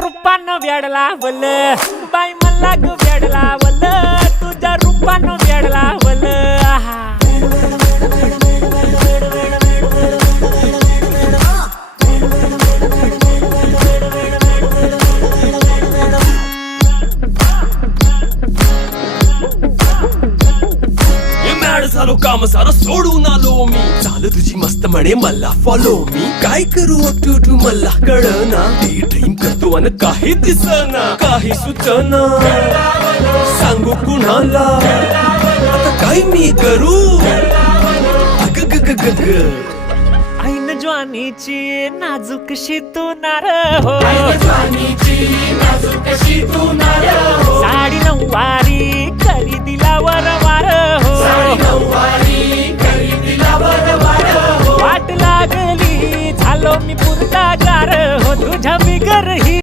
रूपानं वेडला वल बाई मला ग वेडला वल तुझ्या रूपानं वेडला वल आहा झालो काम सारा सोडून आलो मी चाल तुझी मस्त म्हणे मला फॉलो मी काय करू टू मला कळना ते ड्रीम करतो अन काही दिसना काही सुचना सांगू कुणाला आता काय मी करू अग ग ग ग ग ऐन ज्वानीची नाजूकशी तू नार हो साडी नऊवारी करी दिला वरवार हो वाट लागली झालो मी पुरता गार हो तुझ्या बिगर ही